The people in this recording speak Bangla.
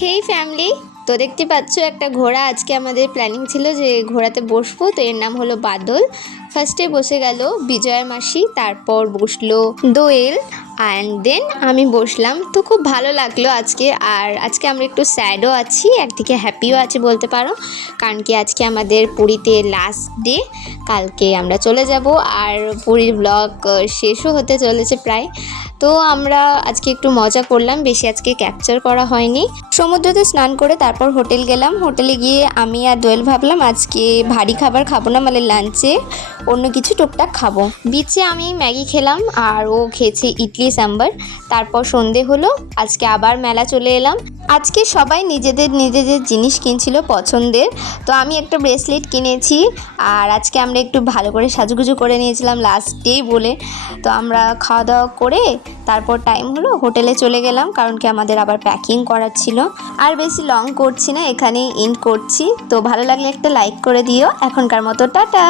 হেই ফ্যামিলি, তো দেখতে পাচ্ছ একটা ঘোড়া। আজকে আমাদের প্ল্যানিং ছিল যে ঘোড়াতে বসবো, তো এর নাম হলো বাদল। ফার্স্টে বসে গেল বিজয়া মাসি, তারপর বসলো দোয়েল, অ্যান্ড দেন আমি বসলাম। তো খুব ভালো লাগলো আজকে। আর আজকে আমরা একটু স্যাডও আছি, একদিকে হ্যাপিও আছি বলতে পারো, কারণ কি আজকে আমাদের পুরীতে লাস্ট ডে। কালকে আমরা চলে যাব, আর পুরীর ব্লগ শেষও হতে চলেছে প্রায়। তো আমরা আজকে একটু মজা করলাম, বেশি আজকে ক্যাপচার করা হয়নি। সমুদ্রতে স্নান করে তারপর হোটেল গেলাম। হোটেলে গিয়ে আমি আর দোয়েল ভাবলাম আজকে ভারী খাবার খাবো না, মানে লাঞ্চে অন্য কিছু টুকটাক খাবো। বিচে আমি ম্যাগি খেলাম আর ও খেয়েছে ইডলি সাম্বার। তারপর সন্ধে হলো, আজকে আবার মেলা চলে এলাম। আজকে সবাই নিজেদের নিজেদের জিনিস কিনছিল পছন্দের। তো আমি একটা ব্রেসলেট কিনেছি, আর আজকে আমরা একটু ভালো করে সাজুগুজু করে নিয়েছিলাম লাস্ট ডে বলে। তো আমরা খাওয়া দাওয়া করে তারপর টাইম হলো হোটেলে চলে গেলাম, কারণ কি আমাদের আবার প্যাকিং করার ছিল। আর বেশি লং করছি না, এখানেই এন্ড করছি। তো ভালো লাগলে একটা লাইক করে দিও। এখনকার মতো টাটা।